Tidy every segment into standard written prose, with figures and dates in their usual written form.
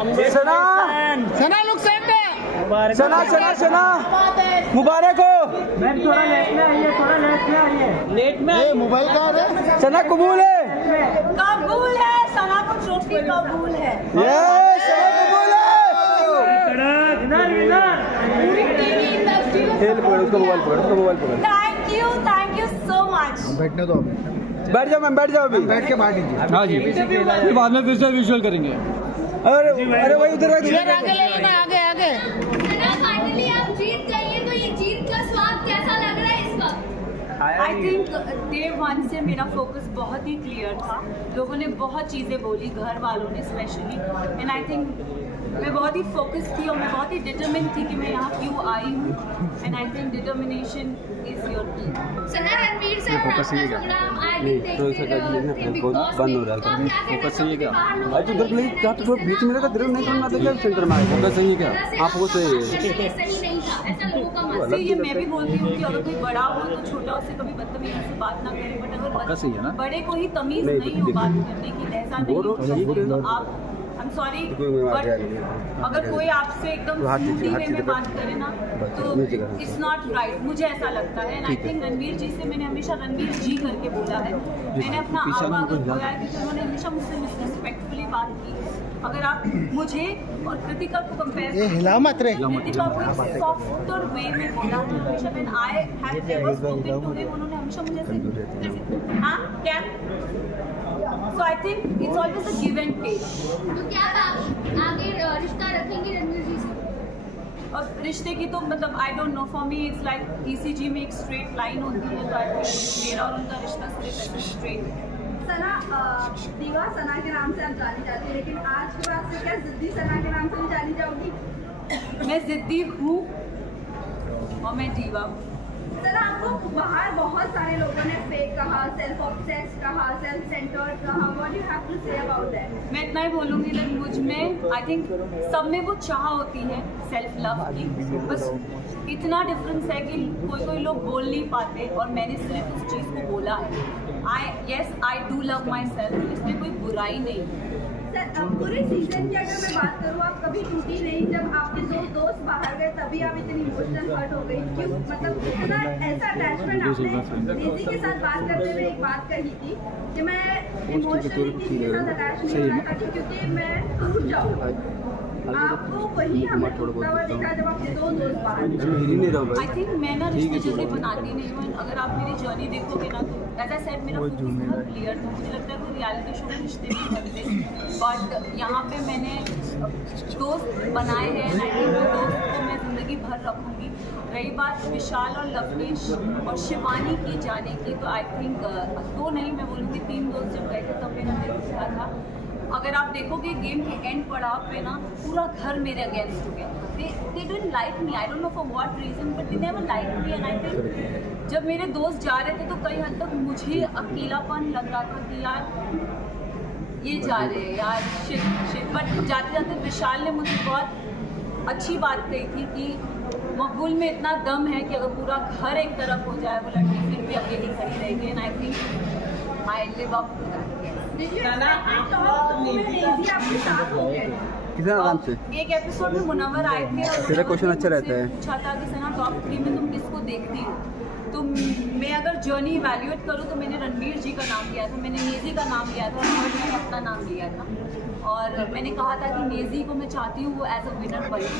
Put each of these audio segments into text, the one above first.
सना सना look centre सना सना सना मुबारक हो। Ma'am थोड़ा late में आइए, थोड़ा लेट में आइए। लेट में ये मोबाइल कहाँ है? सना कबूल है, कबूल है, सना को ट्रॉफी कबूल है। ये सना कबूल है। इधर इधर पूरी टीवी इंडस्ट्री को खेल पकड़, उसका मोबाइल पकड़, उसका मोबाइल पकड़। Thank you so much. बैठने दो, बैठ जाओ मैम, बैठ जाओ अभी। बैठ के बांट दीजिए। हाँ जी, फिर बाद में फिर से विजुअल करेंगे। अरे भाई उधर आगे ले लेना, आगे आगे। फाइनली आप जीत गई हैं, तो ये जीत का स्वाद कैसा लग रहा है इस वक्त? आई थिंक डे 1 से मेरा फोकस बहुत ही क्लियर था। लोगों ने बहुत चीज़ें बोली, घर वालों ने स्पेशली, एंड आई थिंक मैं बहुत ही फोकस थी और मैं बहुत ही डिटरमिन थी कि मैं यहाँ क्यों आई हूँ। And I think determination is your की। सना रणवीर से फोकस नहीं प्रोग्राम आज नहीं, तो इसका बंद हो रहा है। फोकस सही है क्या? आज तो उधर नहीं, क्या तो बीच में लगा दिल नहीं करना था, सेंटर में फोकस सही है क्या? आप वो सही है। सही नहीं था, ऐसा लोगों का मत। ये मैं भी बोलती हूँ कि अगर कोई बड़ा हो तो छोटा उससे कभी बदतमीजी से बात ना करे, बट अगर बड़े को ही तमीज नहीं हो बात करने की, लहजा नहीं हो, तो आप आई एम सॉरी, बट अगर कोई आपसे एकदम स्मूथी वे में बात करे ना तो इट्स नॉट राइट, मुझे ऐसा लगता है। एंड आई थिंक रणवीर जी से मैंने हमेशा रणवीर जी करके बोला है, मैंने अपना आवा बोला है क्योंकि उन्होंने हमेशा मुझसे रिस्पेक्टफुली बात की है। अगर आप मुझे और कृतिका को कंपेयर, हिला मत रे, कृतिका को सॉफ्टर वे में बोला है हमेशा। When I have ever spoken to him, उन्होंने हमेशा मुझे ऐसे हाँ क्या, so I think it's always a give and take. तो क्या आप आगे रिश्ता रखेंगी रणवीर जी से? और रिश्ते की तो मतलब आई don't know, for me it's like ECG में एक स्ट्रेट लाइन होती है, तो आई थिंक मेरा और उनका रिश्ता सिर्फ ऐसे स्ट्रेट है। सना दीवा सना के नाम से आप जानी जाती है, लेकिन आज के बाद से क्या जिद्दी सना के नाम से भी जानी जाओगी? मैं जिद्दी हूँ और मैं दीवा हूँ। सना आपको बाहर बहुत सारे लोगों ने फेक कहा, सेल्फ ऑब्सेस्ड कहा, सेल्फ सेंटर्ड कहा, what you have to say about that? मैं इतना ही बोलूँगी कि मुझ में आई थिंक सब में वो चाह होती है सेल्फ लव की, बस इतना डिफरेंस है कि कोई लोग बोल नहीं पाते और मैंने सिर्फ उस चीज़ को बोला है। I do love my self, इसमें कोई बुराई नहीं है। सर पूरे सीजन की अगर मैं बात करूँ, आप कभी टूटी नहीं। जब आपके दो दोस्त बाहर गए तभी आप इतनी इमोशनल हर्ट हो गई, क्यों? मतलब इतना ऐसा अटैचमेंट आपने डेजी के साथ बात करते हुए एक बात कही थी कि मैं इमोशनली किसी के साथ अटैच नहीं होना चाहती क्योंकि मैं टूट जाऊँ। आपको वही हमें टूटता हुआ दिखा जब आपके दो दोस्त बाहर। आई थिंक मैं ना रिश्ते जल्दी बनाती नहीं हूँ। अगर आप मेरी जर्नी देखोगे ना तो एज आई सेड मेरा फोकस बहुत क्लियर था। मुझे लगता है कोई रियलिटी शो में रिश्ते नहीं बनते, बट यहाँ पे मैंने दोस्त बनाए हैं। आई थिंक वो दोस्त को मैं ज़िंदगी भर रखूँगी। रही बात विशाल और लवनेश और शिवानी की जाने की, तो आई थिंक दो नहीं, मैं बोलूँगी 3 दोस्त जब गए थे तब मेरा दिल दुखा था। अगर आप देखोगे गेम के एंड पड़ाव पे ना पूरा घर मेरे अगेंस्ट हो गया। They didn't like me, I don't know for what reason, but they never like me. And I think जब मेरे दोस्त जा रहे थे तो कई हद तक मुझे अकेलापन लग रहा था कि यार ये जा रहे हैं यार, शिट। बट जाते जाते विशाल ने मुझे बहुत अच्छी बात कही थी कि मकबूल में इतना दम है कि अगर पूरा घर एक तरफ हो जाए वो लड़की फिर भी अकेली खड़ी रहेगी। And I think I live up to that. कितना आराम से एक एपिसोड में मुनव्वर आए थे और तेरा क्वेश्चन अच्छा रहता है, पूछा था कि सना टॉप 3 में तुम किसको देखती हो? तो मैं अगर जर्नी इवैल्यूएट करूँ तो मैंने रणवीर जी का नाम लिया था, मैंने नेजी का नाम लिया था और मैंने अपना नाम लिया था। और मैंने कहा था कि नेजी को मैं चाहती हूँ वो एज अ विनर बने,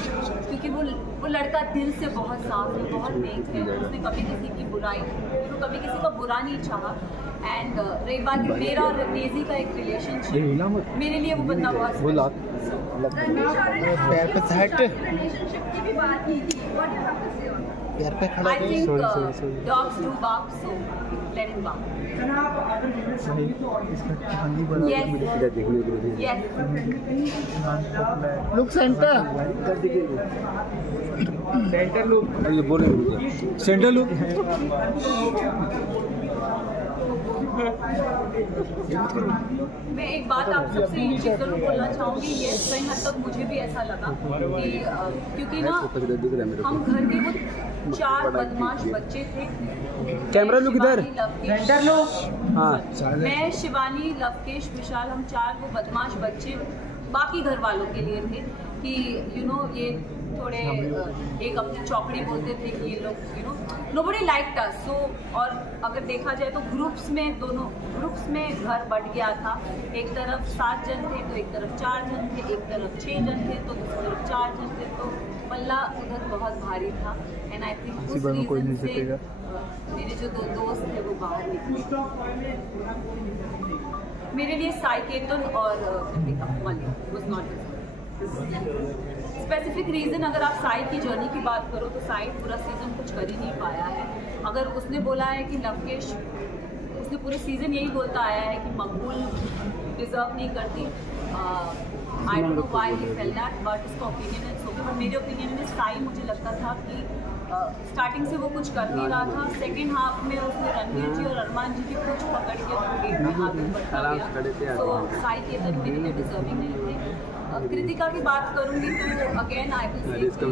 क्योंकि वो लड़का दिल से बहुत साफ है, बहुत नेक है। उसने कभी किसी की बुराई, तो कभी किसी का बुरा नहीं चाहा। एंड रही बात मेरा और नेजी का एक रिलेशनशिप, मेरे लिए वो बंदा बहुत पैर पे सेट, रिलेशनशिप की भी बात की थी, what you have to say on? पैर पे खड़ा। I think dogs do bark, so let it bark. Yes look centre, centre look बोले, सेंटर लुक। मैं एक बात आप सबसे ये चीज़ जरूर बोलना चाहूँगी, ये कहीं हद तक मुझे भी ऐसा लगा कि क्योंकि ना हम घर के वो 4 बदमाश बच्चे थे। कैमरा लुक इधर, सेंटर लो। हाँ मैं, शिवानी, लवकेश, विशाल, हम 4 वो बदमाश बच्चे बाकी घर वालों के लिए थे कि यू नो ये थोड़े एक अपनी चौकड़ी बोलते थे कि ये लोग यू नो नोबडी लाइक्ड अस। सो और अगर देखा जाए तो ग्रुप्स में दोनों ग्रुप्स में घर बढ़ गया था। एक तरफ 7 जन थे तो एक तरफ 4 जन थे, एक तरफ 6 जन थे तो दूसरी तरफ 4 जन थे, तो पल्ला उधर बहुत भारी था। एंड आई थिंक उस रीजन से मेरे जो 2 दोस्त थे वो बाहर निकले। मेरे लिए साई केतन और Kritika Malik was not specific reason. अगर आप साई की जर्नी की बात करो तो साई पूरा सीज़न कुछ कर ही नहीं पाया है। अगर उसने बोला है कि लवकेश, उसने पूरे सीज़न यही बोलता आया है कि मकबूल डिजर्व नहीं करती। आई don't know why he felt that, but इसका ओपिनियन है सो। बट मेरे ओपिनियन में साई मुझे लगता था कि स्टार्टिंग से वो कुछ कर नहीं रहा था। सेकेंड हाफ में उसने रणवीर जी और अरमान जी की कुछ पकड़ के गेम में आगे बढ़ता गया। तो साई केतन मेरे लिए डिजर्विंग नहीं थे। कृतिका की बात करूंगी तो again I will say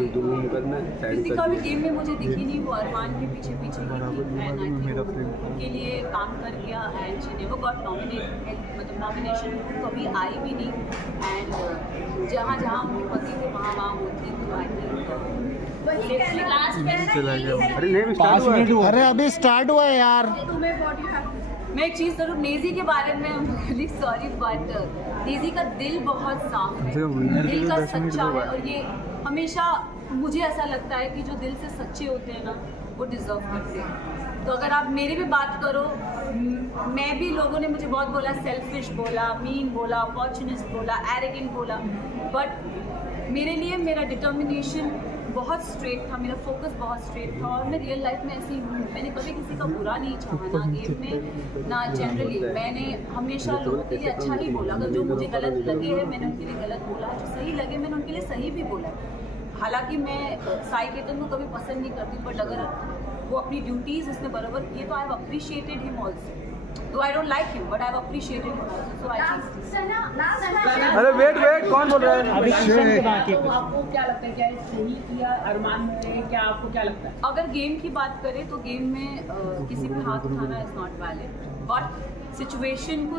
Kritika भी गेम में मुझे दिखी नहीं। वो अरमान के पीछे पीछे उनके लिए काम कर गया and she never got nominated, मतलब नॉमिनेशन कभी आई भी नहीं। एंड जहाँ जहाँ उनके पति थे वहाँ वहाँ वो थी। तो आई थिंक अरे अभी स्टार्ट हुआ है यार। मैं एक चीज़ जरूर, नेजी के बारे में रियली सॉरी बट नेजी का दिल बहुत साफ है, दिल का सच्चा है। और ये हमेशा मुझे ऐसा लगता है कि जो दिल से सच्चे होते हैं ना वो डिजर्व करते हैं। तो अगर आप मेरी भी बात करो, मैं भी, लोगों ने मुझे बहुत बोला सेल्फिश बोला, मीन बोला, अपॉर्चुनिस्ट बोला, एरोगेंट बोला, बट मेरे लिए मेरा डिटर्मिनेशन बहुत स्ट्रेट था, मेरा फोकस बहुत स्ट्रेट था। और मैं रियल लाइफ में ऐसी हूँ, मैंने कभी किसी का बुरा नहीं चाहा, ना गेम में ना जनरली। मैंने हमेशा लोगों के लिए अच्छा ही बोला। अगर जो मुझे गलत लगे है मैंने उनके लिए गलत बोला, जो सही लगे मैंने उनके लिए सही भी बोला। हालांकि मैं साई केतन को कभी पसंद नहीं करती, बट अगर वो अपनी ड्यूटीज़ उसने बराबर किए तो I have appreciated him also. तो I don't like him but I have appreciated him also. So I think अरे वेट कौन बोल रहा है? आपको क्या लगता है, क्या सही किया अरमान ने? क्या आपको क्या लगता है? अगर गेम की बात करें तो गेम में किसी पे हाथ उठाना is not valid, but situation को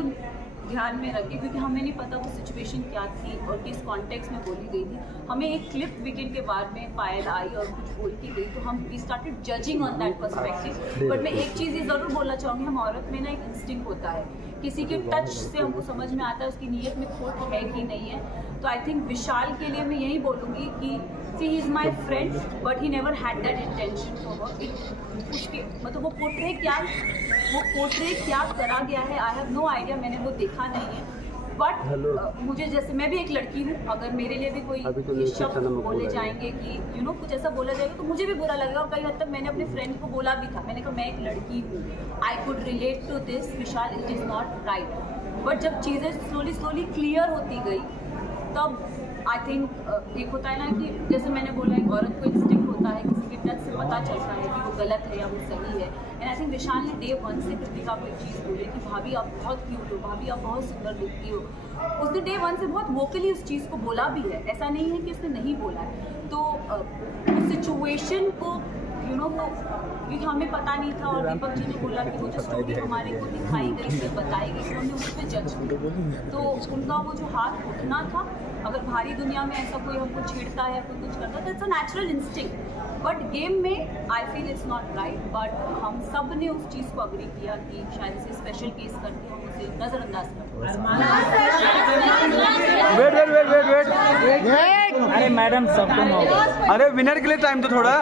ध्यान में रखें, क्योंकि हमें नहीं पता वो सिचुएशन क्या थी और किस कॉन्टेक्स्ट में बोली गई थी। हमें एक क्लिप विकेट के बाद में पायल आई और कुछ बोल के गई तो हम we started judging on that perspective. But मैं एक चीज़ ये ज़रूर बोलना चाहूँगी, हम औरत में ना एक इंस्टिंक्ट होता है, किसी के टच से हमको समझ में आता है उसकी नीयत में खोट है कि नहीं है। तो आई थिंक विशाल के लिए मैं यही बोलूँगी कि see he is my friend but he never had that intention for her. उसके मतलब वो पोर्ट्रे क्या करा गया है आई हैव नो आइडिया, मैंने वो देखा नहीं है। बट मुझे जैसे मैं भी एक लड़की हूँ, अगर मेरे लिए भी कोई शब्द बोले जाएंगे कि यू नो कुछ ऐसा बोला जाएगा तो मुझे भी बुरा लगेगा। और कई हद तक मैंने अपने फ्रेंड को बोला भी था, मैंने कहा मैं एक लड़की हूँ, I could relate to this Vishal, it is not right. But जब चीज़ें स्लोली क्लियर होती गई तब आई थिंक एक होता है ना कि जैसे मैंने बोला एक औरत को इंस्टिंक्ट होता है, किसी के टच से पता चलता है कि वो गलत है या वो सही है। एंड आई थिंक विशाल ने डे 1 से कृतिका को एक चीज़ बोली कि भाभी आप बहुत क्यूट हो, भाभी आप बहुत सुंदर दिखती हो। उसने डे 1 से बहुत वोकली उस चीज़ को बोला भी है, ऐसा नहीं है कि उसने नहीं बोला है। तो उस सिचुएशन को यू नो वो क्योंकि हमें पता नहीं था और दीपक जी ने बोला कि वो जो स्टोरी हमारे को दिखाई गई थी, बताई गई थी, हमने उस पर जज किया। तो उनका वो जो हाथ उठना था, अगर भारी दुनिया में ऐसा कोई हमको छेड़ता है, कोई कुछ करता है तो it's a natural instinct. But game में I feel it's not right. But हम सब ने उस चीज़ को अग्री किया कि शायद इसे स्पेशल केस करके हम उसे नज़रअंदाज वेट। अरे मैडम सबको अरे विनर के लिए टाइम तो थोड़ा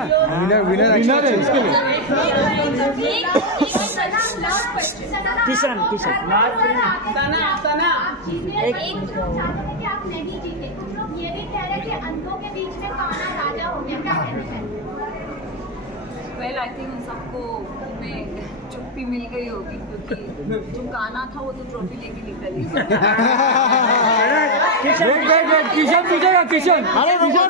विनर है इसके लिए। किशन आप नहीं जीते, लोग ये भी कह रहे हैं कि अंधों के बीच में काना राजा हो गया, क्या कहना चाहिए? वेल आई थिंक उन सबको में चुप्पी मिल गई होगी, क्योंकि जो काना था वो तो ट्रॉफी लेके निकल गया। किशन पूछेगा किशन। अरे रुको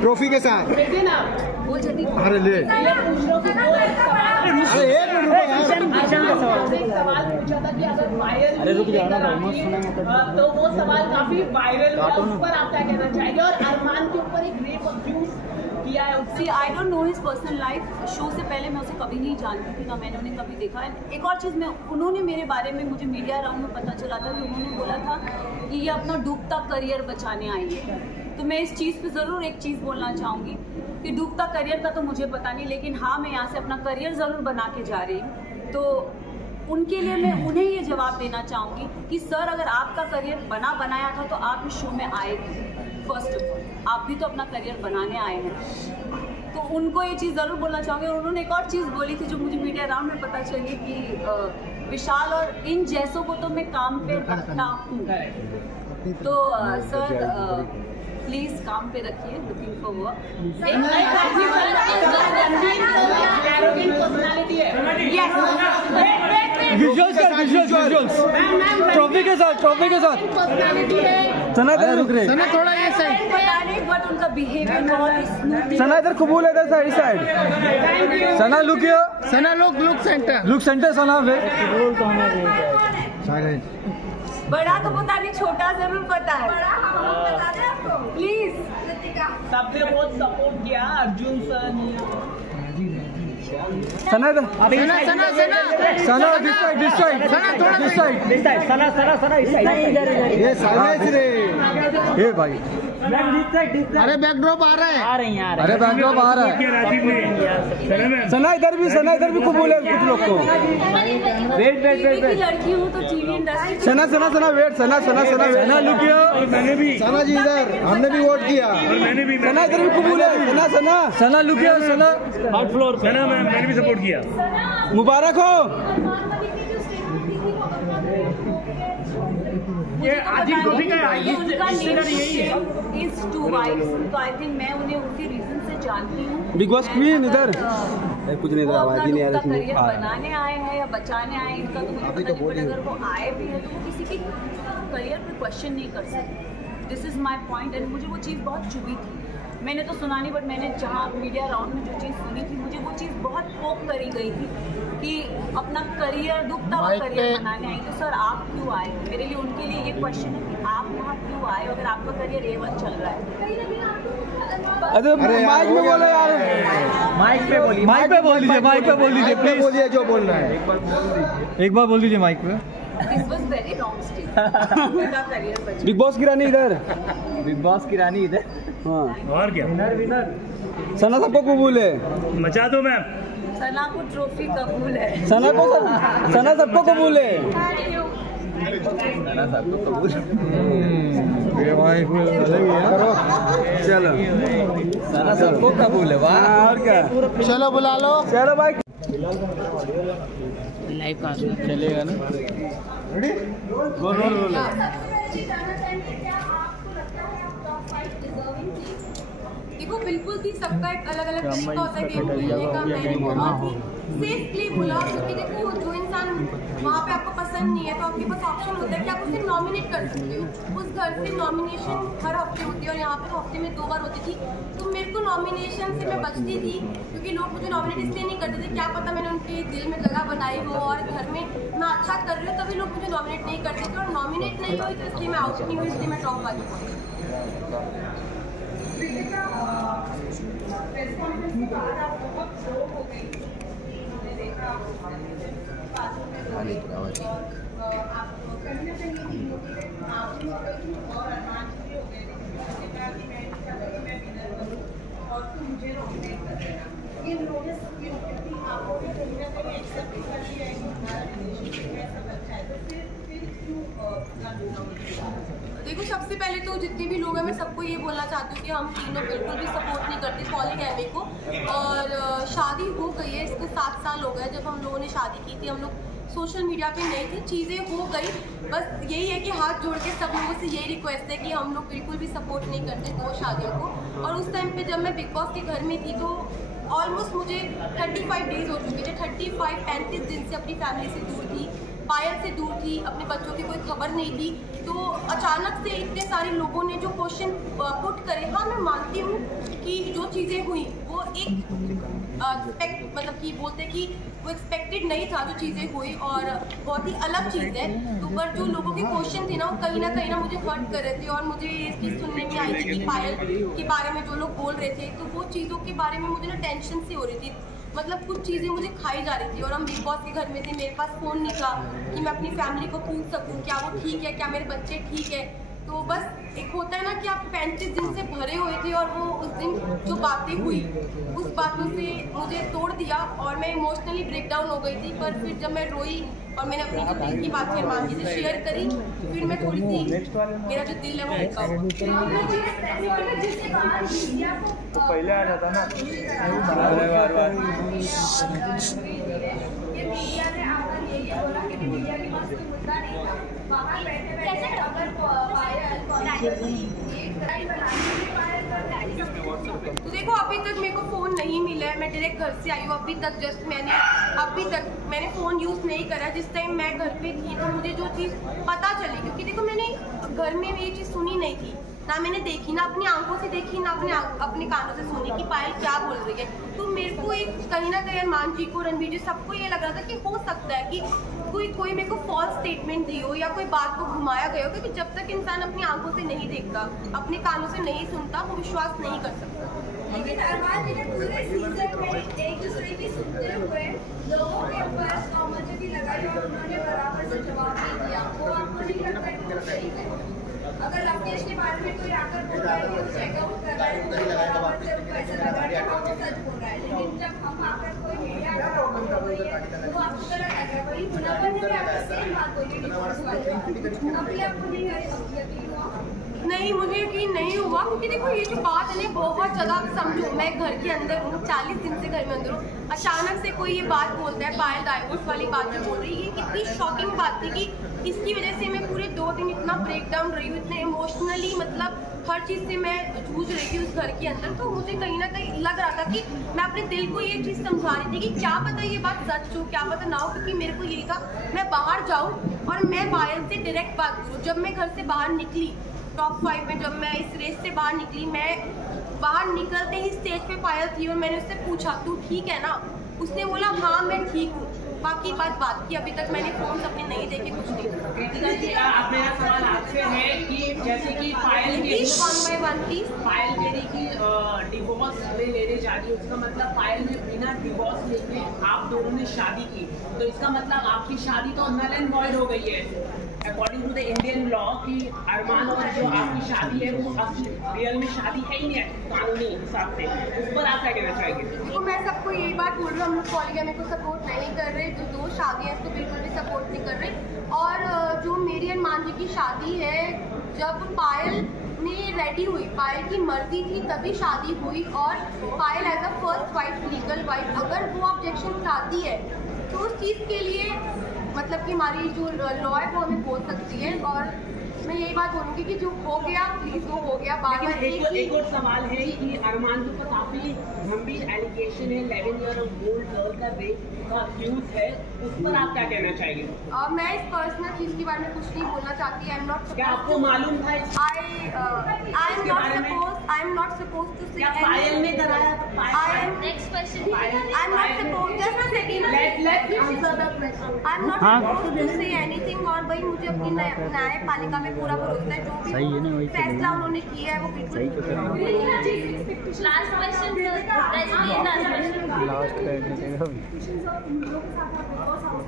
ट्रॉफी के साथ वो जल्दी अरे ले सवाल पूछा था कि अगर वायरल अरे रुक जाओ ना, तो वो सवाल काफी वायरल हुआ, उस पर आप क्या कहना चाहेंगे? और अरमान के ऊपर एक रेप अब्यूज किया है? See, I don't know his personal life. Show से पहले मैं उसे कभी नहीं जानती थी, ना मैंने उन्हें कभी देखा। एक और चीज़, उन्होंने मेरे बारे में, मुझे मीडिया राउंड में पता चला था कि उन्होंने बोला था कि ये अपना डूबता करियर बचाने आई है। तो मैं इस चीज़ पे ज़रूर एक चीज़ बोलना चाहूँगी कि डूबता करियर का तो मुझे पता नहीं, लेकिन हाँ, मैं यहाँ से अपना करियर ज़रूर बना के जा रही हूँ। तो उनके लिए मैं उन्हें ये जवाब देना चाहूँगी कि सर, अगर आपका करियर बनाया था तो आप इस शो में आए थे। फर्स्ट ऑफ ऑल, आप भी तो अपना करियर बनाने आए हैं। तो उनको ये चीज़ ज़रूर बोलना चाहूँगी। और उन्होंने एक और चीज़ बोली थी जो मुझे मीडिया राउंड में पता चली कि विशाल और इन जैसों को तो मैं काम पे रखता हूँ। तो सर प्लीज काम पे रखिए, लुकिंग फॉर वर्क। ट्रॉफी के साथ सना इधर रुक रहे, सना थोड़ा ये साइड, बट उनका बिहेवियर बहुत ही स्मूथ। सना इधर कबूल है, इधर side. Sana look here, Sana look centre, Sana वे बड़ा तो पता नहीं, छोटा जरूर पता है। प्लीज, सबने बहुत सपोर्ट किया, अर्जुन सर ने। सना इधर, ये साइलेंस रे, ये भाई। अरे बैकड्रॉप आ रहा है, अरे बैकड्रॉप आ रहा है। सना इधर भी कबूल है कुछ लोग को। वेट लड़की हूँ तो TV industry. Sana wait, Sana look here. मैंने भी, सना जी इधर, हमने भी वोट किया। और मैंने भी, सना इधर भी कबूल है। Sana look here, Sana hard floor, मैंने भी सपोर्ट किया। मुबारक हो। ये उनका नेम इज टू वाइफ्स, तो आई थिंक मैं उन्हें उसी रीजन से जानती हूँ। बिग बॉस क्वीन इधर कुछ नहीं, आवाज ही नहीं आ रही। करियर बनाने आए हैं या बचाने आए हैं, इनका तो मुझे पता नहीं, बट अगर वो आए भी हैं तो वो किसी के करियर पे क्वेश्चन नहीं कर सकते। This is my point. And मुझे वो चीज़ बहुत चुभी थी। मैंने तो सुना नहीं, बट मैंने जहाँ मीडिया राउंड में जो चीज़ सुनी थी, मुझे वो चीज़ बहुत पोक करी गई थी कि अपना करियर, डूबता हुआ करियर बनाने आई। तो सर, आप क्यों आए? मेरे लिए, उनके लिए ये क्वेश्चन है कि आप वहाँ क्यों आए अगर आपका करियर A1 चल रहा है? अरे माइक में बोलो यार, माइक पे बोल लीजिए प्लीज, बोलिए जो बोल रहा है। एक बार बोल दीजिए माइक पे। This was very wrong statement. Big boss की रानी इधर, हाँ। और क्या, सना सबको कबूल है। मचा दो मैम। सना को ट्रॉफी कबूल है। सना सबको कबूल है। चलो, सना सबको कबूल है। वाह, और क्या, चलो बुला लो। चलो भाई, लाइव का चलेगा ना। रोल देखो, बिल्कुल भी सबका एक अलग अलग तरीका होता है गेम खेलने का। मैंने बहुत ही सेफली बोला, क्योंकि देखो, जो इंसान वहाँ पे आपको पसंद नहीं है तो आपके पास ऑप्शन होता है कि आप उसे नॉमिनेट कर सकते हो। उस घर से नॉमिनेशन हर हफ्ते होती है और यहाँ पे तो हफ्ते में 2 बार होती थी। तो मेरे को नॉमिनेशन से मैं बचती थी, क्योंकि लोग मुझे नॉमिनेट इसलिए नहीं करते थे, क्या पता मैंने उनके दिल में जगह बनाई हो और घर में मैं अच्छा कर रही हूँ तभी लोग मुझे नॉमिनेट नहीं करते थे। और नॉमिनेट नहीं हुई तो इसलिए मैं आउट नहीं हुई, इसलिए मैं टॉप वाली हुई। प्रेस कॉन्फ्रेंस के बाद आप बहुत शो हो गई, मैंने देखा बातों में आप कहीं ना कहीं आप और अरमान भी हो गए थे, मैं विनर बनूं और तुम मुझे नॉमिनेट कर देना। ये नोटिस क्यों, क्योंकि आपको भी कहीं ना कहीं एक्सेप्ट कर लिया है कि हमारा रिलेशनशिप ऐसा अच्छा है, तो फिर क्यों? देखो, सबसे पहले तो जितने भी लोग हैं मैं सबको ये बोलना चाहती हूँ कि हम तीनों बिल्कुल भी सपोर्ट नहीं करते पॉलीगैमी को। और शादी हो गई है, इसको 7 साल हो गए। जब हम लोगों ने शादी की थी, हम लोग सोशल मीडिया पे नहीं थे, चीज़ें हो गई। बस यही है कि हाथ जोड़ के सब लोगों से यही रिक्वेस्ट है कि हम लोग बिल्कुल भी सपोर्ट नहीं करते 2 शादियों को। और उस टाइम पे जब मैं बिग बॉस के घर में थी तो ऑलमोस्ट मुझे 35 डेज हो चुके थे। 35 दिन से अपनी फैमिली से दूर थी, पायल से दूर थी, अपने बच्चों की कोई खबर नहीं थी। तो अचानक से इतने सारे लोगों ने जो क्वेश्चन पुट करे, हाँ मैं मानती हूँ कि जो चीज़ें हुई वो एक मतलब कि बोलते कि वो एक्सपेक्टेड नहीं था जो चीज़ें हुई और बहुत ही अलग चीज़ है। तो पर जो लोगों के क्वेश्चन थे ना वो कहीं ना मुझे हर्ट कर रहे थे और मुझे ये चीज़ सुनने में आई थी कि पायल के बारे में जो लोग बोल रहे थे तो वो चीज़ों के बारे में मुझे ना टेंशन सी हो रही थी। मतलब कुछ चीज़ें मुझे खाई जा रही थी और हम बिग बॉस के घर में थे, मेरे पास फ़ोन नहीं था कि मैं अपनी फैमिली को पूछ सकूँ क्या वो ठीक है, क्या मेरे बच्चे ठीक है। तो बस एक होता है ना कि आप 35 दिन से भरे हुए थे और वो उस दिन जो बातें हुई उस बातों से मुझे तोड़ दिया और मैं इमोशनली ब्रेक डाउन हो गई थी। पर फिर जब मैं रोई और मैंने अपनी जो दिल की बातें अरमान जी से शेयर करी फिर मैं थोड़ी सी मेरा जो दिल है वो हल्का तो पहले आ जाता ना तो देखो अभी तक मेरे को फ़ोन नहीं मिला है, मैं डायरेक्ट घर से आई हूँ। अभी तक मैंने फ़ोन यूज़ नहीं करा। जिस टाइम मैं घर पे थी तो मुझे जो चीज़ पता चली, क्योंकि देखो मैंने घर में ये चीज़ सुनी नहीं थी, ना मैंने देखी, ना अपनी आंखों से देखी, ना अपने कानों से सुनी कि पायल क्या बोल रही है। तो मेरे को एक कहीं ना कहीं अरमान जी को, रणवीर जी, सबको ये लग रहा था कि हो सकता है कि कोई मेरे को फॉल्स स्टेटमेंट दी हो या कोई बात को घुमाया गया हो, क्योंकि जब तक इंसान अपनी आंखों से नहीं देखता, अपने कानों से नहीं सुनता, वो विश्वास नहीं कर सकता। लेकिन अरमान जी ने पूरे सीजन में एक दूसरे की सुनते हुए लोगों के ऊपर कॉमेडी लगाई और उन्होंने बराबर से जवाब नहीं दिया। वो आपको नहीं लगता है कि वो सही है? अगर लवकेश के बारे में कोई आकर बोल रहा है कि वो चेकआउट कर रहा है तो बराबर से उनको ऐसा लगा कि हाँ वो सच बोल रहा है। लेकिन जब हम आकर कोई मीडिया आकर बोल रही है तो आपको गलत लग रहा है। वही मुनाफा ने भी आपसे सेम बात बोली, अभी आपको नहीं यकीन हुआ? नहीं, मुझे यकीन नहीं हुआ, क्योंकि देखो ये जो बात है ना बहुत ज़्यादा, समझो मैं घर के अंदर हूँ, 40 दिन से घर में अंदर हूँ, अचानक से कोई ये बात बोलता है, पायल डाइवोर्स वाली बात जो बोल रही है, ये कितनी शॉकिंग बात थी कि इसकी वजह से मैं पूरे 2 दिन इतना ब्रेक डाउन रही हूँ, इतने इमोशनली, मतलब हर चीज़ से मैं जूझ रही थी उस घर के अंदर। तो मुझे कहीं ना कहीं लग रहा था कि मैं अपने दिल को ये चीज़ समझा रही थी कि क्या पता ये बात सच हो, क्या पता ना हो, क्योंकि मेरे को यही था मैं बाहर जाऊँ और मैं पायल से डायरेक्ट बात करूँ। जब मैं घर से बाहर निकली टॉप 5 में, जब मैं इस रेस से बाहर निकली, मैं बाहर निकलते ही स्टेज पे पायल थी और मैंने उससे पूछा तू ठीक है ना? उसने बोला हाँ मैं ठीक हूँ। बाकी बात की, अभी तक मैंने फोन अपने नहीं देखे, कुछ नहीं। अब मेरा सवाल आपसे है कि जैसे कि पायल मेरी की डिवोर्स लेने जा रही है, उसका मतलब पायल ने बिना डिवोर्स लेके आप दोनों ने शादी की, तो इसका मतलब आपकी शादी तो नल एंड वॉइड हो गई है according to the Indian law कि अरमान और जो आपकी शादी है वो रियल में शादी है ही नहीं है कानूनी हिसाब से। उस पर आप क्या कहना चाहेंगे? देखो मैं सबको यही बात बोल रही हूँ, हम लोग पॉलीगैमी को सपोर्ट नहीं कर रहे, जो 2 शादी है इसको बिल्कुल भी सपोर्ट नहीं कर रहे। और जो मेरी अरमान जी की शादी है, जब पायल में रेडी हुई, पायल की मर्जी थी तभी शादी हुई, और Payal as a first wife, legal wife, अगर वो ऑब्जेक्शन उठाती है तो उस चीज़ के लिए मतलब कि हमारी जो लॉ है वो हमें बोल सकती है। और मैं यही बात बोलूँगी कि जो हो गया प्लीज़ वो हो गया। बार-बार एक और सवाल है कि अरमान जी पर काफ़ी गंभीर एलिगेशन है, 11 ईयर ओल्ड गर्ल का रेप का अक्यूज है, उस पर आप क्या कहना चाहेंगे? मैं इस पर्सनल चीज़ के बारे में कुछ नहीं बोलना चाहती। आई एम नॉट, क्या आपको मालूम था? I am not supposed to say Payal ने कराया तो Payal. Next question. I am not supposed, just a second, let answer the question. I am not supposed to say anything. और भाई मुझे अपनी न्यायपालिका में पूरा भरोसा है, जो भी फैसला उन्होंने किया है वो बिल्कुल। लास्ट क्वेश्चन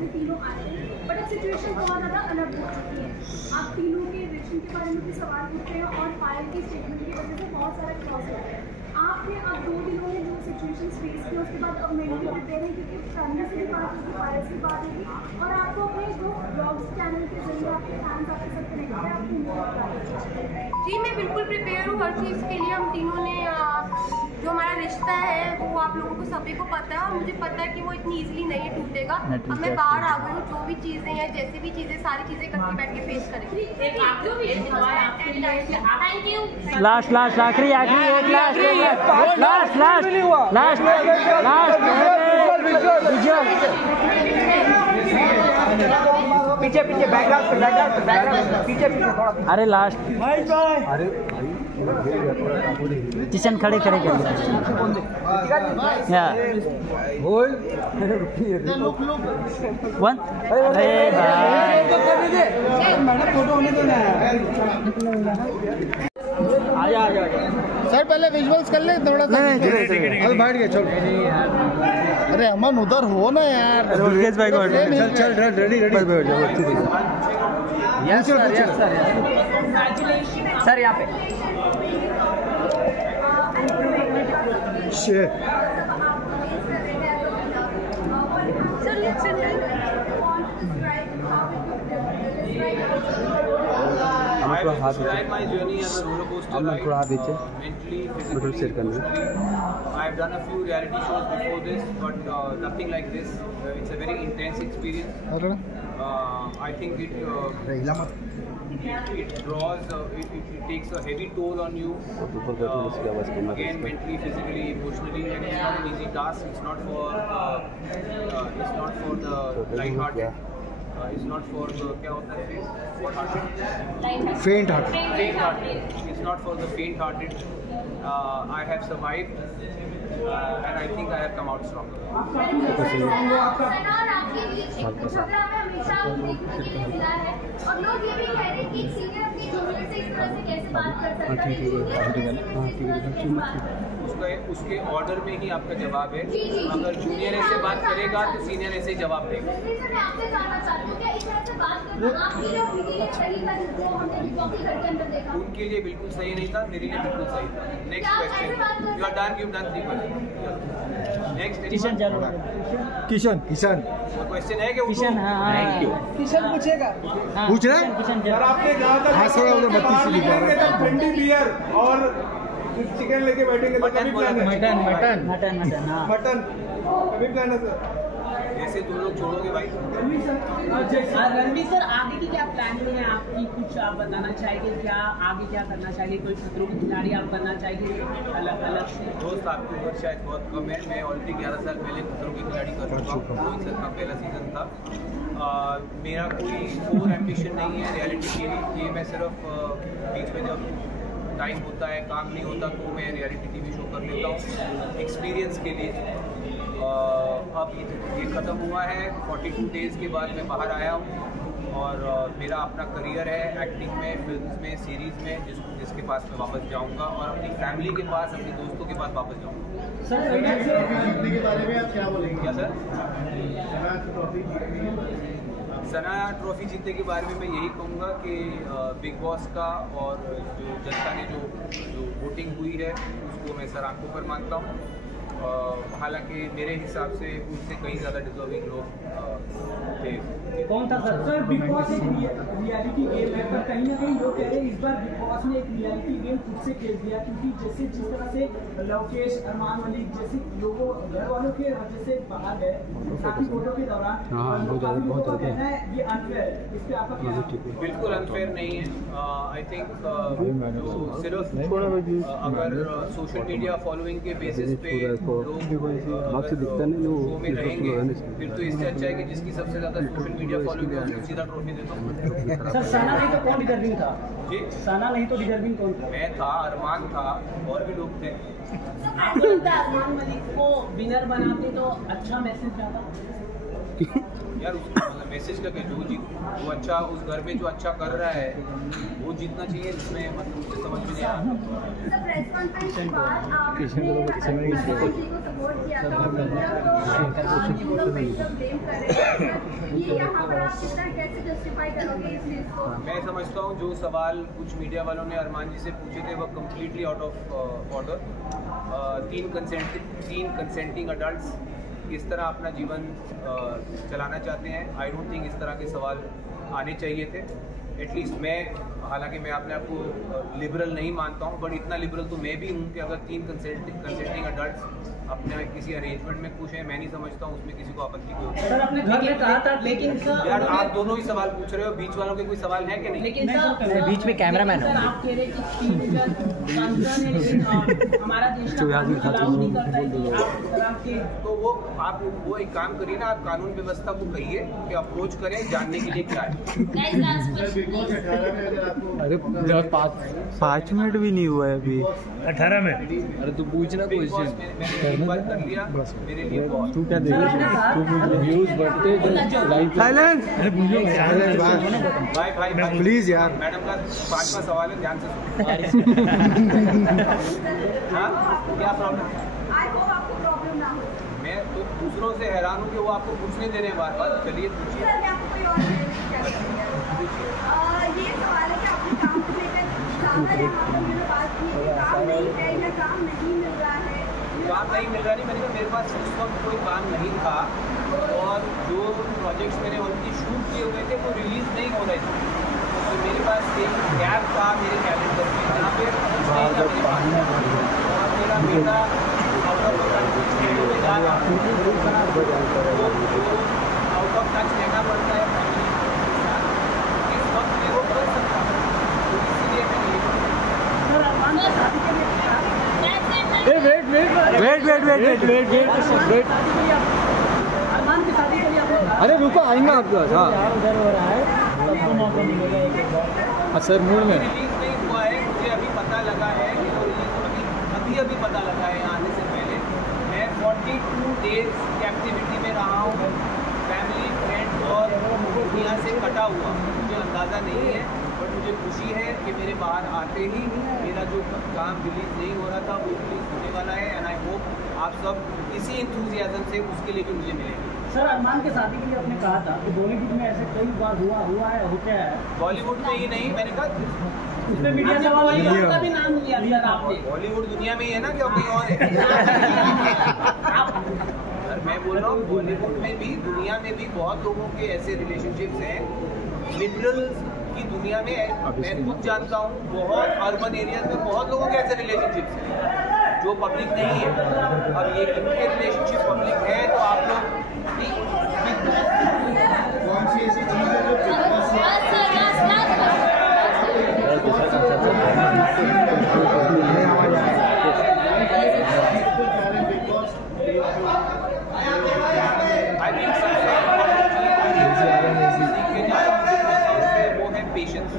तीनों आए, बट अब सिचुएशन बहुत ज़्यादा अलग हो चुकी है। आप तीनों के रिलेशन के बारे में भी सवाल पूछते हैं और पायल की स्टेटमेंट की वजह से बहुत सारा क्रॉस होता है। आपने अब 2 दिनों में जो सिचुएशन फेस किया उसके बाद अब मेनली प्रिपेयर है, क्योंकि फैमिली से भी बात होगी, पायल से बात होगी, और आपको अपने जो ब्लॉग्स चैनल के जरिए आपके फैंस आपके साथ कनेक्ट है, आपको जी मैं बिल्कुल प्रिपेयर हूँ हर चीज़ के लिए। हम तीनों ने जो हमारा रिश्ता है वो आप लोगों को सभी को पता है, और मुझे पता है कि वो इतनी इजीली नहीं टूटेगा। अब मैं बाहर आ गई हूँ, जो भी चीज़ें हैं, जैसी भी चीज़ें, सारी चीज़ें इकट्ठी बैठ के फेस करेंगे। Thank you. लास्ट आखिरी एक लास्ट पीछे बैकग्राउंड पीछे थोड़ा। अरे लास्ट, अरे भाई किशन खड़े खड़े कर वन। अरे मैडम फोटो होने दो ना। आजा आजा सर पहले विजुअल्स कर ले थोड़ा सा। अरे बैठ गए चलो। अरे अमन उधर हो ना यार। दुर्गेश भाई को चल रेडी बैठ जाओ। यस सर सर यहाँ पे थोड़ा हाथ दीजिए मतलब शेयर करना। I've done a few reality shows before this, but nothing like this. It's a very intense experience. I think it draws, it takes a heavy toll on you. Again, mentally, physically, emotionally, and it's not an easy task. It's not for the light-hearted. It's not for the faint-hearted. It's not for the faint-hearted. I have survived, and I think I have come out stronger. और लोग ये भी कह रहे हैं कि senior अपनी junior से इस तरह से कैसे बात कर सकता है। उसके ऑर्डर में ही आपका जवाब है। अगर जूनियर ऐसे बात करेगा तो सीनियर ऐसे ही जवाब देगा। मैं आपसे जानना चाहती हूँ, क्या इस तरह से बात करना आपके लिए उनके लिए सही था जो हमने बिग बॉस के घर के अंदर देखा? उनके लिए बिल्कुल सही नहीं था, मेरे लिए बिल्कुल सही था। Next question. You are done, you done 3 question. Next Kishan चलो। किशन क्वेश्चन है कि किशन थैंक यू। किशन पूछेगा। पूछ रहे हैं? किशन आपने कहा था 32 से लिखा ठंडी बियर और चिकन लेके बैठेंगे तो कभी प्लान है? मटन हाँ मटन कभी प्लान है सर? जैसे तुम लोग छोड़ोगे भाई। रणवीर सर, आगे की क्या प्लानिंग है आपकी? कुछ आप बताना चाहेंगे? क्या आगे क्या करना चाहिए? कोई खतरों की खिलाड़ी आप करना चाहिए अलग अलग से? दोस्त आपकी उम्र शायद बहुत कम है। मैं ऑलरेडी 11 साल पहले खतरों की खिलाड़ी कर चुका हूँ। रोहित सर का पहला सीजन था। मेरा कोई और एम्बिशन नहीं है रियलिटी के लिए। ये मैं सिर्फ बीच में जब टाइम होता है, काम नहीं होता, तो मैं रियलिटी टीवी शो कर लेता हूँ एक्सपीरियंस के लिए। अब ये ख़त्म हुआ है। 42 डेज़ के बाद मैं बाहर आया हूँ और मेरा अपना करियर है एक्टिंग में, फिल्म्स में, सीरीज़ में, जिसके पास मैं वापस जाऊँगा और अपनी फैमिली के पास, अपने दोस्तों के पास वापस जाऊँगा। सर के बारे में आप क्या बोलेंगे? क्या सर? सना ट्रॉफी जीतने के बारे में मैं यही कहूँगा कि बिग बॉस का और जो जनता ने जो वोटिंग हुई है उसको मैं सर आंखों पर मानता हूँ। हालांकि मेरे हिसाब से उससे कहीं ज़्यादा डिजर्विंग लोग थे। कौन था सर? सर बिग बॉस एक रियलिटी गेम है, पर कहीं ना कहीं लोग कह रहे हैं इस बार बिग बॉस ने एक रियलिटी गेम खुद से खेल दिया, क्योंकि जैसे जिस तरह से लवकेश, अरमान मलिक जैसे लोगों घर वालों के वजह से बाहर गए काफी वोटों के दौरान, बहुत कहना है ये अनफेयर। इस पे आपका क्या? बिल्कुल अनफेयर नहीं है। आई थिंक जो सिर्फ अगर सोशल मीडिया फॉलोइंग के बेसिस पे लोग शो में रहेंगे, फिर तो इससे अच्छा है कि जिसकी सबसे ज्यादा सोशल मीडिया फॉलोइंग है उसको सीधा ट्रॉफी देता हूँ। सर साना नहीं तो कौन डिजर्विंग था? जी साना नहीं तो डिजर्विंग कौन था? मैं था, अरमान था, और भी लोग थे। आपको लगता है अरमान मलिक को विनर बनाते तो अच्छा मैसेज जाता? यार उसको मतलब मैसेज का क्या, जो अच्छा उस घर में जो अच्छा कर रहा है वो जीतना चाहिए, जिसमें मतलब मुझे समझ में नहीं आया। मैं समझता हूँ जो सवाल कुछ मीडिया वालों ने अरमान जी से पूछे थे वो completely out of order. 3 consenting adults किस तरह अपना जीवन चलाना चाहते हैं, आई डोंट थिंक इस तरह के सवाल आने चाहिए थे। एटलीस्ट मैं, हालांकि मैं अपने आप को लिबरल नहीं मानता हूँ, बट इतना लिबरल तो मैं भी हूँ कि अगर 3 कंसेंटिंग अडल्ट्स अपने किसी अरेंजमेंट में खुश है, मैं नहीं समझता हूँ उसमें किसी को आपत्ति कोई होती है। सर आपने घर में कहा था, लेकिन सर यार आप दोनों ही सवाल पूछ रहे हो, बीच वालों के कोई सवाल है कि नहीं? लेकिन सर बीच में कैमरामैन सर आप कह रहे कि हमारा देश का कानून अलाउ नहीं करता है कि आप इस तरह के, तो वो एक काम करिए ना, आप कानून व्यवस्था को कहिए कि अप्रोच करें जानने के लिए क्या है। अरे 5 मिनट भी नहीं हुआ है अभी। 18 में। अरे तू पूछना क्वेश्चन। कर लिया मेरे लिए बहुत। तू क्या देख रहा है? व्यूज बढ़ते साइलेंस। भाई प्लीज यार। मैडम का 5वां सवाल है, ध्यान से सुनो। हाँ क्या प्रॉब्लम? आई होप आपको प्रॉब्लम ना हो। मैं तो दूसरों से हैरान हूँ कि वो आपको पूछने दे रहे हैं बार बार। चलिए पूछिए। सर मैं आपको कोई और ये सवाल है कि आपने काम को लेकर ज़्यादा यहाँ पर मैंने बात की है, काम नहीं है या काम नहीं मिल रहा है। काम नहीं मिल रहा नहीं, मैंने कहा मेरे पास उस वक्त कोई काम नहीं था और जो प्रोजेक्ट्स मैंने उनकी शूट किए हुए थे वो रिलीज नहीं हो रहे थे, तो मेरे पास एक गैप था मेरे कैलेंडर में जहाँ पे मेरा बेटा आउट ऑफ टच रहना पड़ता है फैमिली के साथ, इस वक्त मैं वो कर सकता हूँ, तो इसीलिए मैं वेट। अरे रुको, आएंगे आपके पास। हाँ सर, मूड में रिलीज नहीं हुआ है, मुझे अभी पता लगा है कि वो रिलीज अभी पता लगा है आने से पहले। मैं 42 डेज कैप्टिविटी में रहा हूँ, फैमिली फ्रेंड और दुनिया से कटा हुआ, मुझे अंदाज़ा नहीं है, बट मुझे खुशी है कि मेरे बाहर आते ही मेरा जो काम रिलीज नहीं हो रहा था वो रिलीज होने वाला है, एंड आई होप आप सब इसी इंथुजियाज्म से उसके लिए भी मुझे मिलेंगे। सर अरमान के शादी के लिए आपने कहा था कि बॉलीवुड में ऐसे कई बार हुआ है, हो क्या है? बॉलीवुड में ही नहीं, मैंने कहा उसमें मीडिया सवाल का भी नाम लिया सर आपने। बॉलीवुड दुनिया में ही है ना, क्या कहीं और है? सर मैं बोल रहा हूँ बॉलीवुड में भी दुनिया में भी बहुत लोगों के ऐसे रिलेशनशिप्स हैं, लिबरल्स की दुनिया में मैं खुद जानता हूँ, बहुत अर्बन एरियाज में बहुत लोगों के ऐसे रिलेशनशिप्स हैं जो पब्लिक नहीं है। अब ये इनके रिलेशनशिप पब्लिक है तो आप लोग कौन सी ऐसी चीज़ है वो है patience.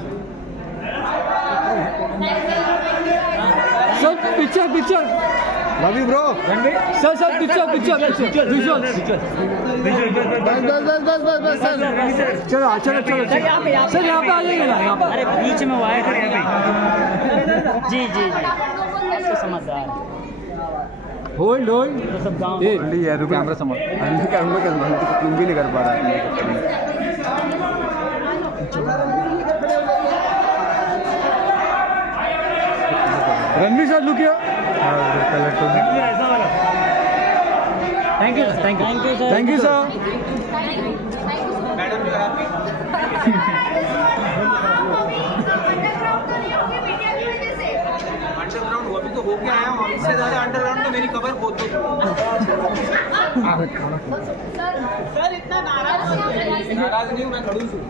Picture Ravi bro, sir picture visuals. बस चलो सर यहाँ पे आ जाइए ना, यहाँ पे। अरे बीच में वो आया कर यहाँ पे। जी ऐसे समझदार होल्ड तो सब गाँव यार, कैमरा संभाल। तुम भी नहीं कर पा रहा। Ranveer sir look here. Thank you sir. Madam you happy? Underground वो भी तो होके आया हूँ, इससे ज़्यादा अंडरग्राउंड तो मेरी कबर खोद दो। सर इतना नाराज नहीं हूँ, मैं खड़ूस हूँ।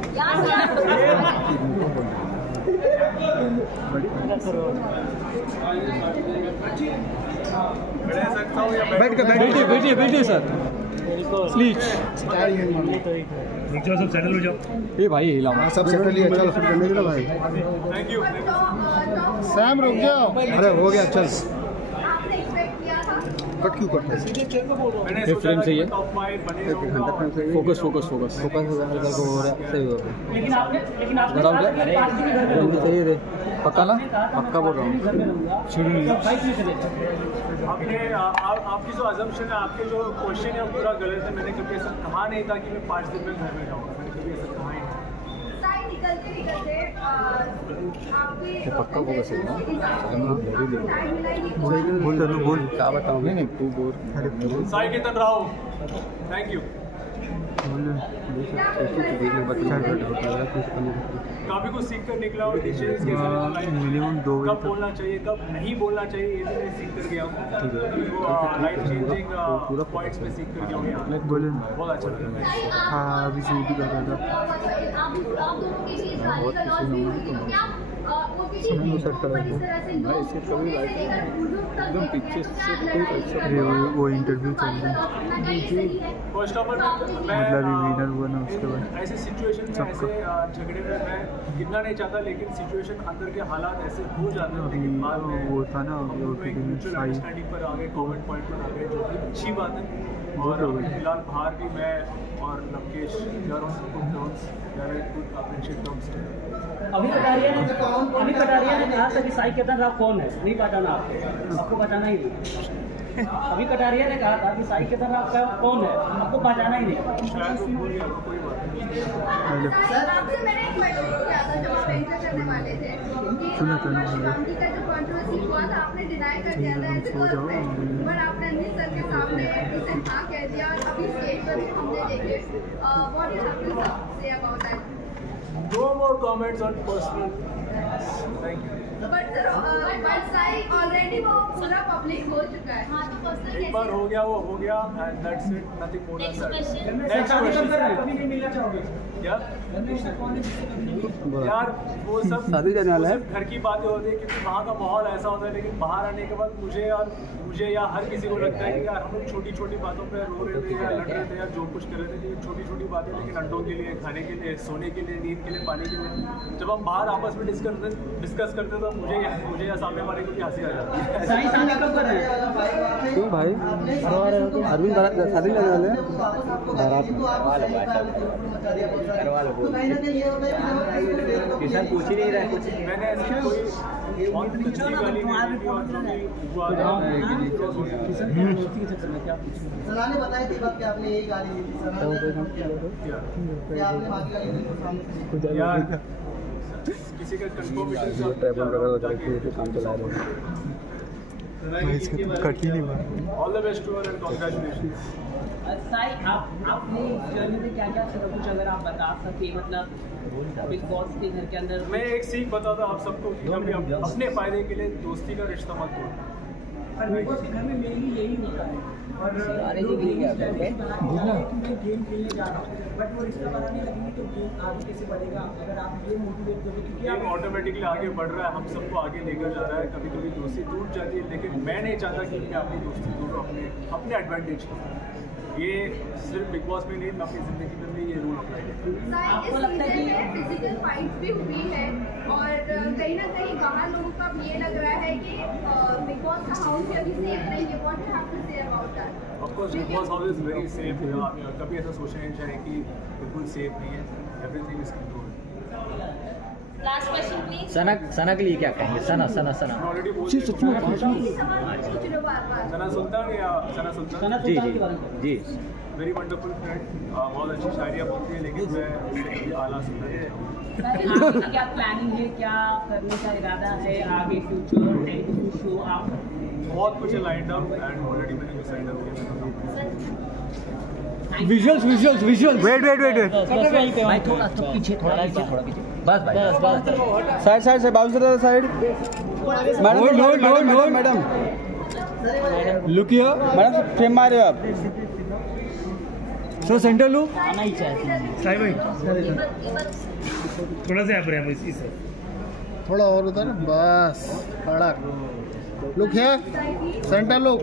बैठिए सर प्लीज। सब सेटल हो जाओ। ये भाई हिलाओ, सब सेटल ही। चलो फिर करने दो भाई। Thank you. सैम रुक जाओ। अरे हो गया, चल। आपने एक्सपेक्ट किया था? कट क्यों करते हैं? ये फ्रेम सही है, फोकस हो रहा है, सही हो गया। लेकिन आपने बताओ क्या सही है, पक्का ना? पक्का बोल रहा हूँ, शुरू नहीं। आपने आपकी जो अजम्पशन है, आपके जो क्वेश्चन है वो पूरा गलत है। मैंने कभी ऐसा कहा नहीं था कि मैं 5 दिन में घर में जाऊँगा, मैंने कभी ऐसा कहा ही नहीं। पक्का होगा सही ना? बोल बोल क्या बताऊँ? नहीं तू बोल। Sai Ketan Rao, thank you. काफी कुछ सीख कर निकला और डिसीजन कैसे मिनिमम 2 कब बोलना चाहिए कब नहीं बोलना चाहिए ये भी मैं सीख कर गया हूँ। लाइफ चेंजिंग पॉइंट्स में सीख कर गया हूँ यहाँ। बोले बहुत अच्छा लगा। हाँ अभी शूट भी कर रहा था। वो इंटरव्यू चल रहा है फर्स्ट ऑफ ऑल मतलब विनर हुआ ना उसके बाद ऐसे सिचुएशन में ऐसे झगड़े में मैं गिरना नहीं चाहता लेकिन सिचुएशन अंदर के हालात ऐसे हो जाते हैं लेकिन बाद में वो था ना अंडरस्टैंडिंग पर आ गए कॉमेंट पॉइंट पर आ गए जो कि अच्छी बात है। और फिलहाल बाहर भी मैं और लवकेश अभी कटारिया ने कहा था कि साई केदारनाथ कौन है, नहीं बताना आपको बताना ही नहीं। अभी कटारिया ने कहा था कि साई केदारनाथ का कौन है, आपको बताना ही नहीं। सर आपसे मैंने एक क्वेश्चन किया था जब आप एंटर करने वाले थे कि शादी का जो कंट्रोवर्सी हुआ था आपने डिनाई कर दिया था एज गर्लफ्रेंड, पर आपने अनिल सर के सामने उसे हाँ कह दिया और अभी स्टेज पर भी हमने देखे। What you have to say about that? No more comments on personal. Thank you. But Sai already वो पूरा पब्लिक हो चुका है। हाँ तो पर्सनल एक बार हो गया वो हो गया and that's it, nothing more than that. Next question कभी नहीं मिलना चाहोगे क्या यार वो सब शादी करने वाला है घर की बातें होती है क्योंकि वहाँ का माहौल ऐसा होता है लेकिन बाहर आने के बाद मुझे या हर किसी को लगता है कि यार हम लोग छोटी छोटी बातों पे रो रहे थे या लड़ रहे थे या जो कुछ कर रहे थे छोटी छोटी बातें लेकिन अंडों के लिए खाने के लिए सोने के लिए नींद के लिए पानी के लिए जब हम बाहर आपस में डिस्कस करते तो मुझे या सामने वाले को भी हंसी आ जाती है। क्यों भाई अरविंद शादी करने वाले हैं किसान पूछ ही नहीं रहा है। मैंने ऐसी कोई सलाने बताई थी बात कि आपने यही गाली दी थी यार किसी का कंफर्मेशन काम चला रहे all the best to and congratulation. Sai आपने जर्नी में क्या क्या सब कुछ अगर आप बता सके मतलब बिग बॉस के घर के अंदर मैं एक सीख बताता आप सबको कि कभी अपने फायदे के लिए दोस्ती का रिश्ता मत तोड़ो। बिग बॉस के घर में मेनली यही होता है और गेम खेलने जा रहा हूँ बट वो रिश्ता बनाने लगेंगे तो गेम आगे कैसे बढ़ेगा अगर आप ये मोटिवेट करोगे क्योंकि गेम ऑटोमेटिकली आगे बढ़ रहा है हम सबको आगे लेकर जा रहा है। कभी कभी दोस्ती टूट जाती है लेकिन मैं नहीं चाहता कि मैं अपनी दोस्ती तोड़ूं अपने एडवांटेज के। ये सिर्फ बिग बॉस में नहीं मैं अपनी जिंदगी में भी ये रूल अप्लाई करता हूँ। आपको लगता है कि फिजिकल फाइट भी हुई है और कहीं ना कहीं बाहर लोगों का ये लग रहा है कि बिग बॉस का हाउस भी अभी सेफ नहीं है। What you have to say about that? Of course Bigg Boss house is very safe. कभी ऐसा सोचना नहीं चाहिए कि बिल्कुल सेफ नहीं है। Everything is control. Last question please. Sana के लिए क्या कहेंगे? सना सना सुल्तान या Sana Sultan ji very wonderful friend. बहुत अच्छी शायरियाँ बोलती है लेकिन मैं उससे आला सुनना है। आपकी क्या प्लानिंग है, क्या करने का इरादा है आगे फ्यूचर शो? आप बहुत कुछ लाइंड अप एंड ऑलरेडी मैंने डिसाइड किया। विजुअल्स वेट भाई थोड़ा पीछे बस साइड से बाबू sir side madam look here madam frame मारे आप सर सेंटर लुक आना ही चाहिए साई भाई थोड़ा सा यहाँ पर इस थोड़ा और उधर बस खड़ा लुक हियर सेंटर लुक।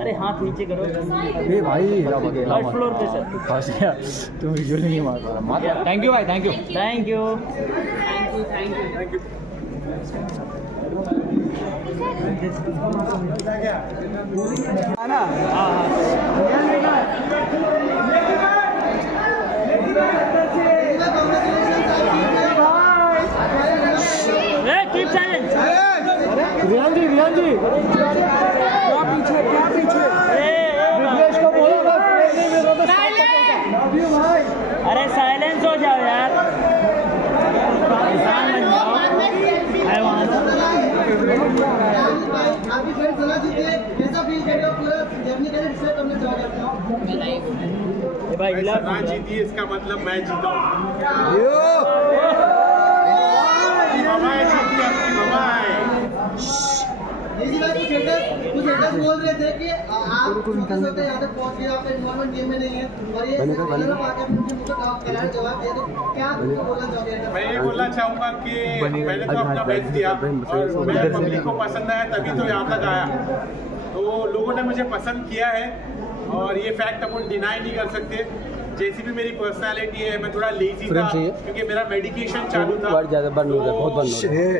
अरे हाथ नीचे करो ये भाई थर्ड फ्लोर पे सर फंस गया तुम विजुअल नहीं मार पा रहा। थैंक यू भाई थैंक यू है ना। कीप साइलेंट रियान जी क्या पीछे विघ्नेश को बोलो बस अरे साइलेंस हो जाओ यार आपकी फ्रेंड सलाह दी थी कैसा फील कर रहे हो पूरा जर्नी कैसे डिसाइड करना चाहोगे अपना? सना जीती है इसका मतलब मैं जीता हूँ। ममाई जीती है, आपकी ममाई। कुछ haters बोल रहे थे कि आप फोकस होते यहाँ तक पहुँच गए, आपका इन्वॉल्वमेंट गेम में नहीं है और ये जवाब दे दो, क्या बोलना चाहोगे? मैं ये बोलना चाहूँगा कि मैंने तो अपना बेस्ट दिया और मैं पब्लिक को पसंद आया तभी तो यहाँ तक आया। तो लोगों ने मुझे पसंद किया है और ये फैक्ट अपन डिनाई नहीं कर सकते। जैसी भी मेरी पर्सनालिटी है, मैं थोड़ा लेजी था क्योंकि मेरा मेडिकेशन चालू था, तो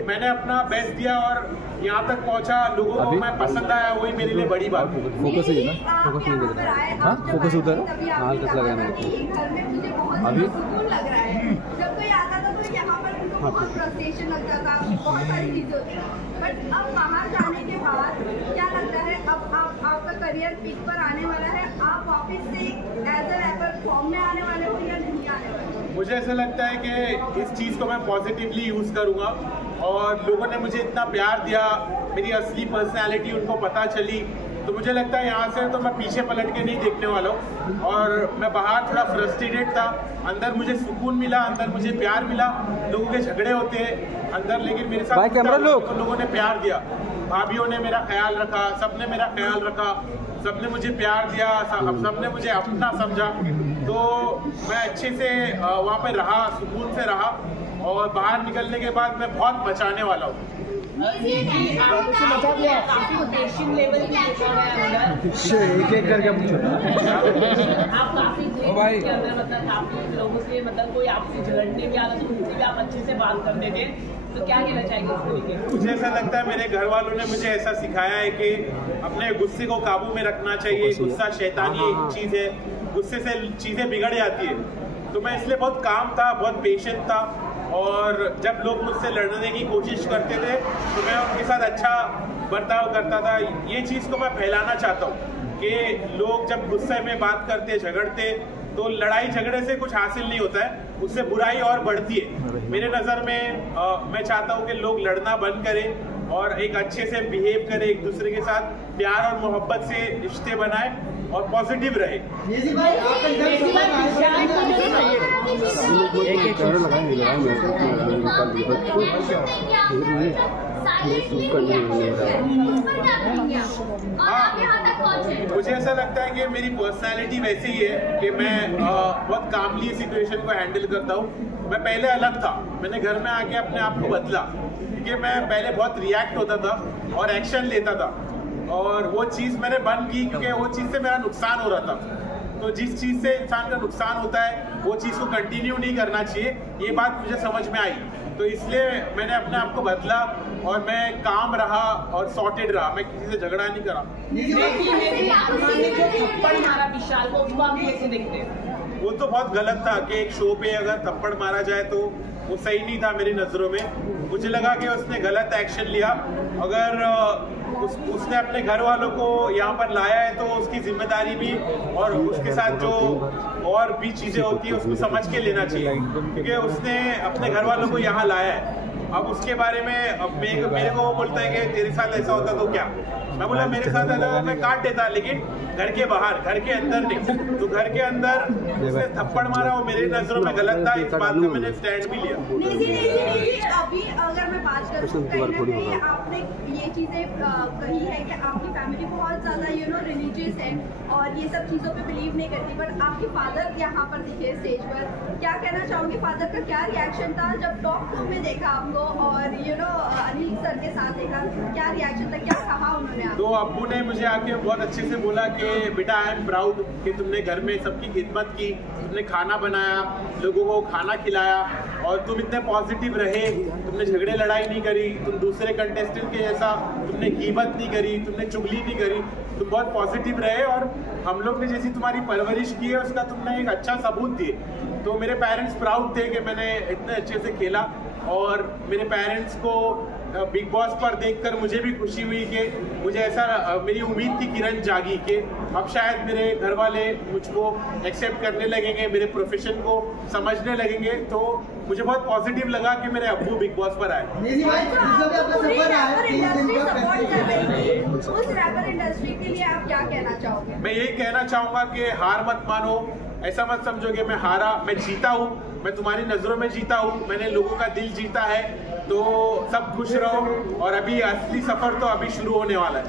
मैंने अपना बेस्ट दिया और यहाँ तक पहुँचा। लोगों को मैं पसंद आया, वही मेरे लिए बड़ी बात है। फोकस है ना, फोकस नहीं दिख रहा है। हाँ फोकस उधर हल्का लगा मेरे को अभी। जब कोई आता था तो यहाँ पर उनको बहुत फ्रस्ट्रेशन लगता था, बहुत सारी चीजें होती थी। बट अब बाहर जाने के बाद क्या लगता है, अब आपका करियर पीक पर आने वाला है, आप वापस से एज अ रैपर फॉर्म में आने वाले हो या नहीं आने वाले? मुझे ऐसा लगता है कि इस चीज़ को मैं पॉजिटिवली यूज़ करूँगा और लोगों ने मुझे इतना प्यार दिया, मेरी असली पर्सनैलिटी उनको पता चली, तो मुझे लगता है यहाँ से तो मैं पीछे पलट के नहीं देखने वाला हूँ। और मैं बाहर थोड़ा फ्रस्ट्रेटेड था, अंदर मुझे सुकून मिला, अंदर मुझे प्यार मिला। लोगों के झगड़े होते हैं अंदर, लेकिन मेरे साथ लोगों ने प्यार दिया, भाभीयों ने मेरा ख्याल रखा, सबने मेरा ख्याल रखा, सबने मुझे प्यार दिया, सबने मुझे अपना समझा। तो मैं अच्छे से वहाँ पे रहा, सुकून से रहा और बाहर निकलने के बाद मैं बहुत बचाने वाला हूँ। एक करके आप काफी लोगों से मतलब कोई आपसे झगड़ने भी आता तो उनसे भी आप अच्छे से बात करते थे, तो क्या कहना चाहेंगे? मुझे ऐसा लगता है मेरे घर वालों ने मुझे ऐसा सिखाया है कि अपने गुस्से को काबू में रखना चाहिए। गुस्सा शैतानी एक चीज़ है, गुस्से से चीज़ें बिगड़ जाती है। तो मैं इसलिए बहुत काम था, बहुत पेशेंट था और जब लोग मुझसे लड़ने की कोशिश करते थे तो मैं उनके साथ अच्छा बर्ताव करता था। ये चीज़ को मैं फैलाना चाहता हूँ कि लोग जब गुस्से में बात करते, झगड़ते, तो लड़ाई झगड़े से कुछ हासिल नहीं होता है, उससे बुराई और बढ़ती है। मेरे नज़र में मैं चाहता हूँ कि लोग लड़ना बंद करें और एक अच्छे से बिहेव करें, एक दूसरे के साथ प्यार और मोहब्बत से रिश्ते बनाए और पॉजिटिव रहे। मुझे ऐसा लगता है कि मेरी पर्सनालिटी वैसे ही है कि मैं बहुत कामली सिचुएशन को हैंडल करता हूँ। मैं पहले अलग था, मैंने घर में आके अपने आप को बदला क्योंकि मैं पहले बहुत रिएक्ट होता था और एक्शन लेता था और वो चीज़ मैंने बंद की क्योंकि वो चीज़ से मेरा नुकसान हो रहा था। तो जिस चीज़ से इंसान का नुकसान होता है वो चीज़ को कंटिन्यू नहीं करना चाहिए, ये बात मुझे समझ में आई। तो इसलिए मैंने अपने आप को बदला और मैं काम रहा और सॉर्टेड रहा, मैं किसी से झगड़ा नहीं करा। वो तो बहुत गलत था कि एक शो पे अगर थप्पड़ मारा जाए तो वो सही नहीं था मेरी नज़रों में। मुझे लगा कि उसने गलत एक्शन लिया। अगर उसने अपने घर वालों को यहाँ पर लाया है तो उसकी जिम्मेदारी भी और उसके साथ जो और भी चीज़ें होती है उसको समझ के लेना चाहिए क्योंकि उसने अपने घर वालों को यहाँ लाया है। अब उसके बारे में मेरे को वो बोलता है कि तेरे साथ ऐसा होता तो क्या, मैं बोला मेरे साथ अगर मैं काट देता, लेकिन घर के बाहर, घर के अंदर नहीं। तो घर के अंदर उसने थप्पड़ मारा, वो मेरी नजरों में गलत था, इस बात में मैंने स्टैंड भी लिया। अभी अगर मैं बात करूँ, आपने ये चीजें कही है कि आपकी फैमिली बहुत ज्यादा रिलीजियस है और ये सब चीजों पे बिलीव नहीं करती, बट आपके फादर यहाँ पर दिखे स्टेज पर, क्या कहना चाहूंगी? फादर का क्या रिएक्शन था जब टॉक शो में देखा आपको और अनिल सर के साथ देखा, क्या रिएक्शन था, क्या कहा उन्होंने? तो अब्बू ने मुझे आके बहुत अच्छे से बोला कि बेटा आई एम प्राउड कि तुमने घर में सबकी खिदमत की, तुमने खाना बनाया, लोगों को खाना खिलाया और तुम इतने पॉजिटिव रहे, तुमने झगड़े लड़ाई नहीं करी, तुम दूसरे कंटेस्टेंट के जैसा तुमने गिबत नहीं करी, तुमने चुगली नहीं करी, तुम बहुत पॉजिटिव रहे और हम लोग ने जैसी तुम्हारी परवरिश की है उसका तुमने एक अच्छा सबूत दिए। तो मेरे पेरेंट्स प्राउड थे कि मैंने इतने अच्छे से खेला और मेरे पेरेंट्स को बिग बॉस पर देखकर मुझे भी खुशी हुई कि मुझे ऐसा मेरी उम्मीद की किरण जागी कि अब शायद मेरे घर वाले मुझको एक्सेप्ट करने लगेंगे, मेरे प्रोफेशन को समझने लगेंगे। तो मुझे बहुत पॉजिटिव लगा कि मेरे अब्बू बिग बॉस पर आए। उस रैपर इंडस्ट्री के लिए आप क्या कहना चाहोगे? मैं यही कहना चाहूँगा कि हार मत मानो ऐसा मत समझो कि मैं हारा, मैं जीता हूँ, मैं तुम्हारी नजरों में जीता हूँ, मैंने लोगों का दिल जीता है। तो सब खुश रहो और अभी असली सफर तो अभी शुरू होने वाला है।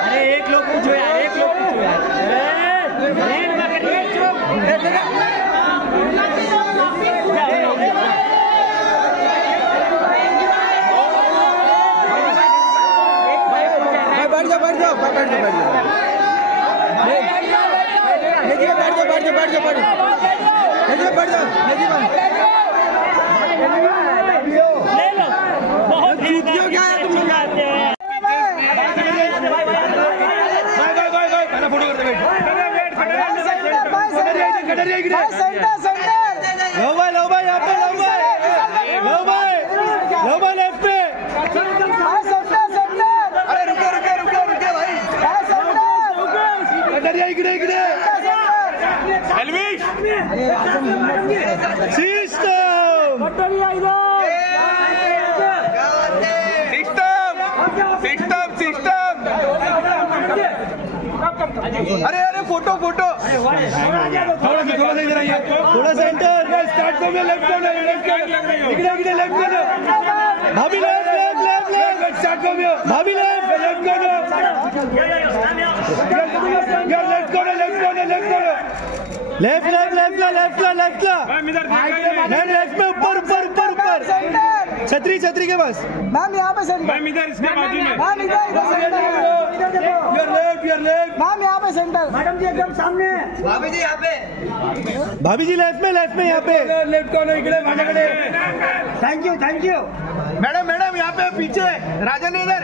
अरे एक लोग पूछो यार, एक लोग पूछो अरे अरे फोटो फोटो थोड़ा सेंटर स्टार्ट करो, लेफ्ट करो, इकडे लेफ्ट करो, भाभी लेफ्ट स्टार्ट करो, भाभी लेफ्ट करो, लेफ्ट में ऊपर छतरी के पास मैम, यहाँ पे सेंटर मैम, इधर इसके बाजू में मैम, इधर लेफ्ट मैम, यहाँ पे सेंटर मैडम जी एकदम सामने, भाभी जी यहाँ पे, भाभी जी लेफ्ट में यहाँ पे लेफ्ट कॉर्नर, इकडे माझ्याकडे। थैंक यू मैडम यहाँ पे पीछे राजन इधर।